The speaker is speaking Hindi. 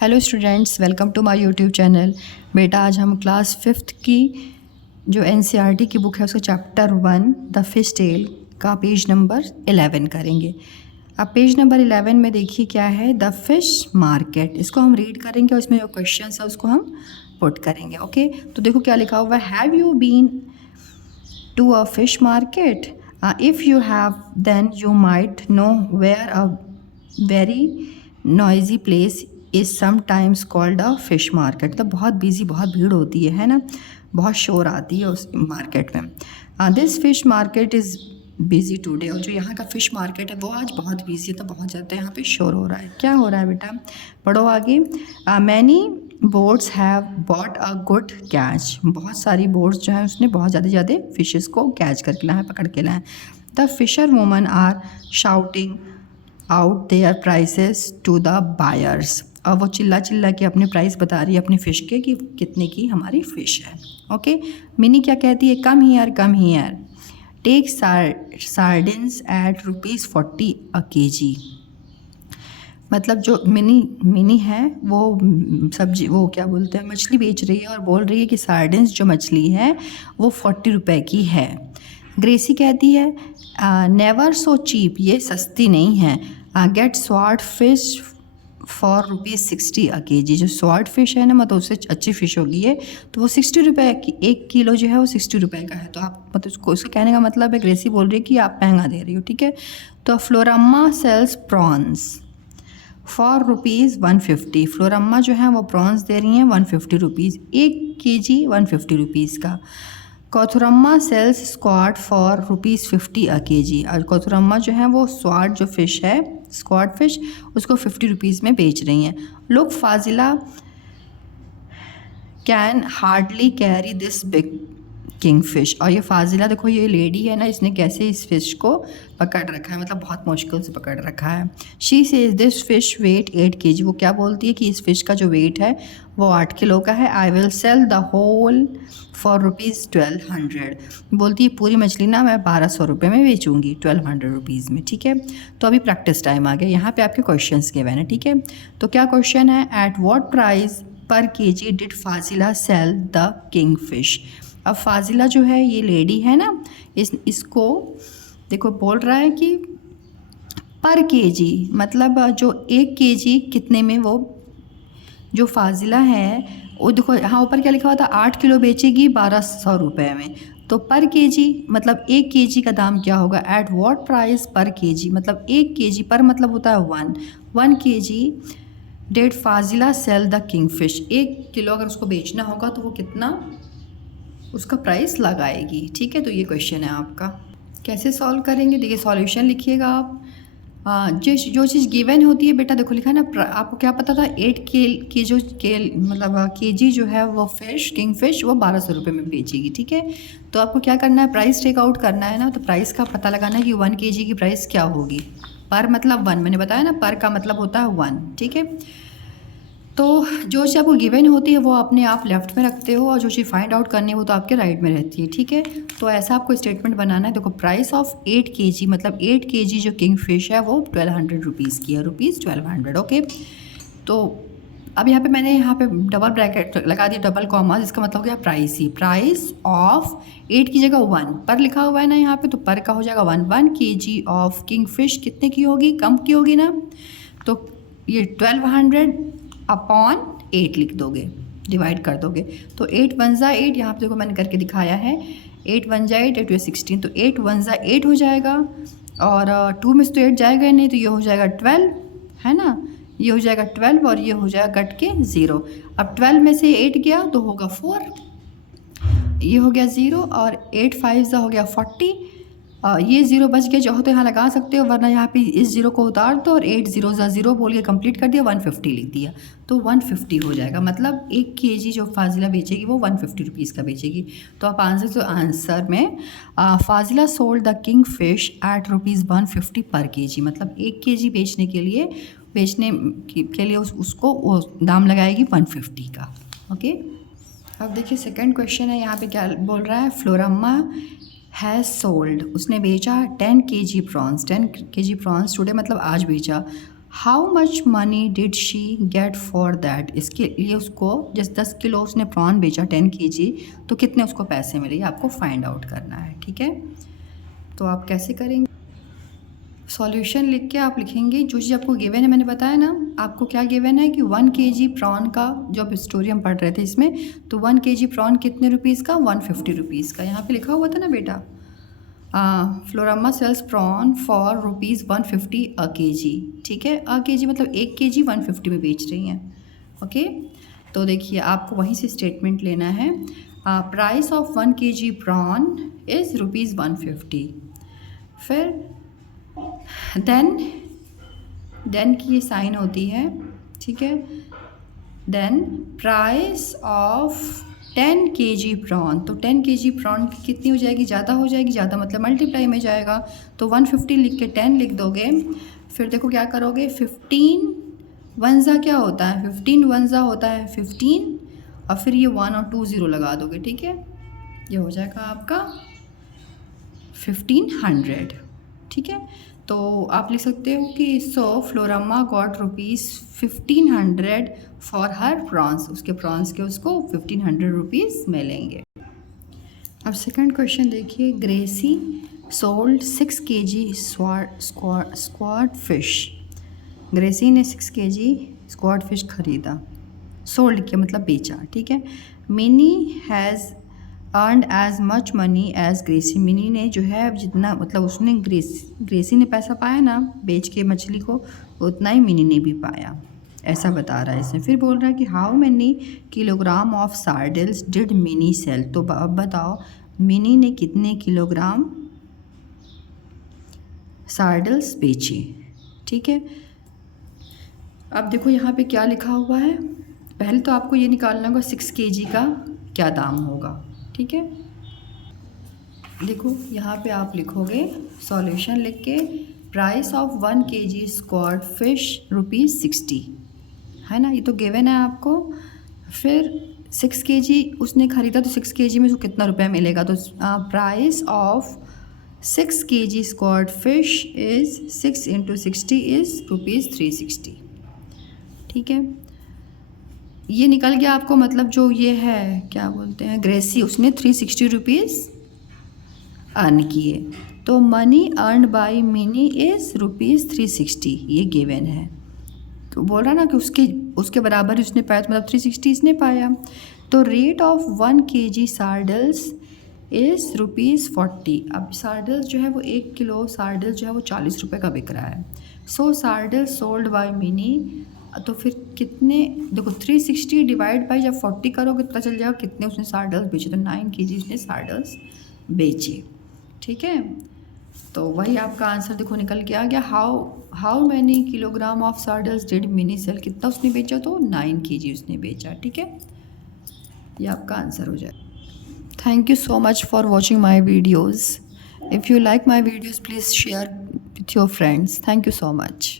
Hello students, welcome to my YouTube channel. बेटा आज हम क्लास 5th की जो एनसीईआरटी की बुक है उसका चैप्टर 1 द फिश टेल का पेज नंबर 11 करेंगे। अब पेज नंबर 11 में देखिए क्या है, द फिश मार्केट। इसको हम रीड करेंगे और इसमें जो क्वेश्चन है उसको हम पुट करेंगे। ओके, तो देखो क्या लिखा हुआ है, have you been to a fish market? If you have then you might know where a very noisy place is sometimes called a fish market. तो बहुत बिजी, बहुत भीड़ होती है ना, बहुत शोर आती है उस मार्केट में। This fish market is busy today. और जो यहाँ का फ़िश मार्केट है वो आज बहुत बिजी है, तो बहुत ज़्यादा यहाँ पे शोर हो रहा है। क्या हो रहा है बेटा, पढ़ो आगे। Many boats have bought a good catch. बहुत सारी बोट्स जो है उसने बहुत ज़्यादा फिशेस को कैच करके लाए, पकड़ के लाए। The fisherwoman are shouting out their prices to the buyers. और वो चिल्ला चिल्ला के अपने प्राइस बता रही है अपनी फ़िश के कि कितने की हमारी फ़िश है। ओके, मिनी क्या कहती है, come here take sardines at ₹40 a KG. मतलब जो मिनी है वो सब्जी, वो क्या बोलते हैं, मछली बेच रही है और बोल रही है कि सार्डिन्स जो मछली है वो 40 रुपए की है। ग्रेसी कहती है नेवर सो चीप, ये सस्ती नहीं है। Get swordfish for ₹60 a KG. जो स्वॉर्ड फिश है ना, मतलब उससे अच्छी फ़िश होगी है, तो वो 60 रुपये की 1 किलो जो है वो 60 रुपये का है। तो आप मतलब उसको, उसका कहने का मतलब है, ग्रेसी बोल रही है कि आप महंगा दे रही हो, ठीक है। तो फ्लोरम्मा सेल्स प्रॉन्स फॉर ₹150। फ्लोरम्मा जो है वो प्रॉन्स दे रही हैं 150 रुपीज़, 1 केजी 150 रुपीज़ का। Kothuramma sells squid for ₹50 a KG. और कोथुरम्मा जो है वो स्वाड जो फ़िश है, स्क्वाड फिश, उसको 50 रुपीज़ में बेच रही हैं। Look फाजिला can hardly carry this big king fish. और ये फाजिला देखो, ये लेडी है ना, इसने कैसे इस फिश को पकड़ रखा है, मतलब बहुत मुश्किल से पकड़ रखा है। She says this fish weight 8 KG. वो क्या बोलती है कि इस फिश का जो वेट है वो 8 किलो का है। I will sell the whole for ₹1200। बोलती है पूरी मछली ना मैं 1200 रुपये में बेचूंगी, 1200 रुपीज़ में, ठीक है। तो अभी प्रैक्टिस टाइम आ गया, यहाँ पे आपके क्वेश्चंस गिवन है, ठीक है। तो क्या क्वेश्चन है, at what price per KG did Fazila sell the king fish. अब फाजिला जो है, ये लेडी है ना, इसको देखो बोल रहा है कि पर केजी, मतलब जो 1 केजी कितने में, वो जो फाजिला है वो देखो यहाँ ऊपर क्या लिखा हुआ था, 8 किलो बेचेगी 1200 रुपये में। तो पर केजी मतलब 1 केजी का दाम क्या होगा, at what price per KG, मतलब 1 केजी पर मतलब होता है 1 KG that Fazila sell the king fish. 1 kilo अगर उसको बेचना होगा तो वो कितना उसका प्राइस लगाएगी, ठीक है। तो ये क्वेश्चन है आपका, कैसे सॉल्व करेंगे, देखिए सॉल्यूशन लिखिएगा आप। जो चीज़ गिवन होती है बेटा, देखो लिखा है ना, आपको क्या पता था 8 के जो मतलब केजी जो है वो फिश, किंग फिश, वो 1200 रुपये में बेचेगी, ठीक है। तो आपको क्या करना है, प्राइस टेक आउट करना है ना, तो प्राइस का पता लगाना है कि 1 केजी की प्राइस क्या होगी। पर मतलब 1, मैंने बताया ना, पर का मतलब होता है 1, ठीक है। तो जो चीज़ आपको गिवन होती है वो अपने आप लेफ्ट में रखते हो, और जो चीज़ फाइंड आउट करनी है वो तो आपके राइट में रहती है, ठीक है। तो ऐसा आपको स्टेटमेंट बनाना है। देखो प्राइस ऑफ 8 केजी, मतलब 8 केजी जो किंग फिश है वो 1200 रुपीज़ की है, ₹1200। ओके, तो अब यहाँ पे मैंने यहाँ पे डबल ब्रैकेट लगा दिया, डबल कॉमा, जिसका मतलब हो गया प्राइस ही। प्राइस ऑफ 8 की जगह 1 पर लिखा हुआ है ना यहाँ पे, तो पर का हो जाएगा 1 केजी ऑफ किंग फिश कितने की होगी, कम की होगी ना, तो ये 1200 अपॉन 8 लिख दोगे, डिवाइड कर दोगे। तो 8 1 जा 8, यहाँ पे देखो मैंने करके दिखाया है, 8 1 जा 8, 8 16, तो 8 1 जा 8 हो जाएगा। और 2 में से तो 8 जाएगा ही नहीं, तो ये हो जाएगा 12, है ना, ये हो जाएगा 12 और ये हो जाएगा कट के 0। अब 12 में से 8 गया तो होगा 4, ये हो गया 0, और 8 5 जा हो गया 40। ये 0 बच गया, चाहो तो यहाँ लगा सकते हो, वरना यहाँ पे इस 0 को उतार दो और 8 0 जा 0 बोल के कंप्लीट कर दिया, 150 लिख दिया, तो 150 हो जाएगा। मतलब 1 केजी जो फाजिला बेचेगी वो 150 रुपीज़ का बेचेगी। तो आप आंसर में Fazila sold the king fish at ₹150 per KG, मतलब 1 केजी बेचने के लिए उसको वो दाम लगाएगी 150 का। ओके, अब देखिए सेकंड क्वेश्चन है, यहाँ पे क्या बोल रहा है, फ्लोरम्मा हैज़ सोल्ड, उसने बेचा 10 KG prawns, 10 KG prawns today, मतलब आज बेचा, how much money did she get for that, इसके लिए उसको जैसे 10 किलो उसने प्रॉन बेचा 10 kg, तो कितने उसको पैसे मिले, ये आपको फाइंड आउट करना है। ठीक है, तो आप कैसे करेंगे, सॉल्यूशन लिख के आप लिखेंगे जो चीज़ आपको गिवन है। मैंने बताया ना आपको क्या गिवन है कि 1 kg प्रॉन का, जो अब स्टोरी हम पढ़ रहे थे इसमें, तो 1 kg प्रॉन कितने रुपीज़ का, 150 रुपीज़ का। यहाँ पे लिखा हुआ था ना बेटा, Florama sells prawn for ₹150 a kg। ठीक है, अ kg मतलब 1 kg 150 में बेच रही हैं। ओके, तो देखिए आपको वहीं से स्टेटमेंट लेना है। Price of 1 kg prawn is ₹150। फिर देन की ये साइन होती है। ठीक है, then price of 10 kg prawn, तो 10 kg प्रॉन की कितनी हो जाएगी, ज़्यादा हो जाएगी, ज़्यादा मतलब मल्टीप्लाई में जाएगा, तो 150 लिख के 10 लिख दोगे। फिर देखो क्या करोगे, 15 वंजा क्या होता है, 15 वंजा होता है 15, और फिर ये 1 और 2 0 लगा दोगे। ठीक है, ये हो जाएगा आपका 1500। ठीक है, तो आप लिख सकते हो कि so Florama got ₹1500 for her prawns, उसके प्रॉन्स के उसको 1500 रुपीज़ मिलेंगे। अब सेकंड क्वेश्चन देखिए, Gracy sold 6 kg squid fish, Gracy ने 6 kg स्क्वाड फिश खरीदा, सोल्ड किया मतलब बेचा। ठीक है, Mini has earned as much money as Gracy, Mini ने जो है जितना मतलब उसने ग्रेसी ने पैसा पाया ना बेच के मछली को, उतना ही मिनी ने भी पाया, ऐसा बता रहा है इसमें। फिर बोल रहा है कि how many kilogram of sardines did mini sell, तो अब बताओ मिनी ने कितने किलोग्राम सार्डिल्स बेचे। ठीक है, अब देखो यहाँ पे क्या लिखा हुआ है, पहले तो आपको ये निकालना होगा 6 kg का क्या दाम होगा। ठीक है, देखो यहाँ पे आप लिखोगे सॉल्यूशन लिख के, price of 1 kg squid fish ₹60 है ना, ये तो गिवन है आपको। फिर 6 kg उसने ख़रीदा, तो 6 kg में उसको कितना रुपया मिलेगा, तो price of 6 kg squid fish is 6 × 60 is ₹360। ठीक है, ये निकल गया आपको, मतलब जो ये है क्या बोलते हैं ग्रेसी, उसने 360 रुपीज़ अर्न किए, तो money earn by mini is ₹360, ये गिवन है। तो बोल रहा ना कि उसके बराबर उसने पाया, तो मतलब 360 इसने पाया। तो रेट ऑफ 1 kg सार्डल्स इज़ ₹40। अब सार्डल्स जो है वो 1 किलो सार्डल्स जो है वो 40 रुपये का बिक रहा है। सो सार्डल्स सोल्ड बाय मिनी, तो फिर कितने, देखो 360 डिवाइड बाई जब 40 करोगे पता चल जाएगा कितने उसने सार्डल्स बेचे, तो 9 kg उसने सार्डल्स बेचे। ठीक है, तो वही आपका आंसर देखो निकल के आ गया। How many kilogram of sandals did mini sell, कितना उसने बेचा, तो 9 kg उसने बेचा। ठीक है, ये आपका आंसर हो जाए। Thank you so much for watching my videos. If you like my videos please share with your friends. Thank you so much.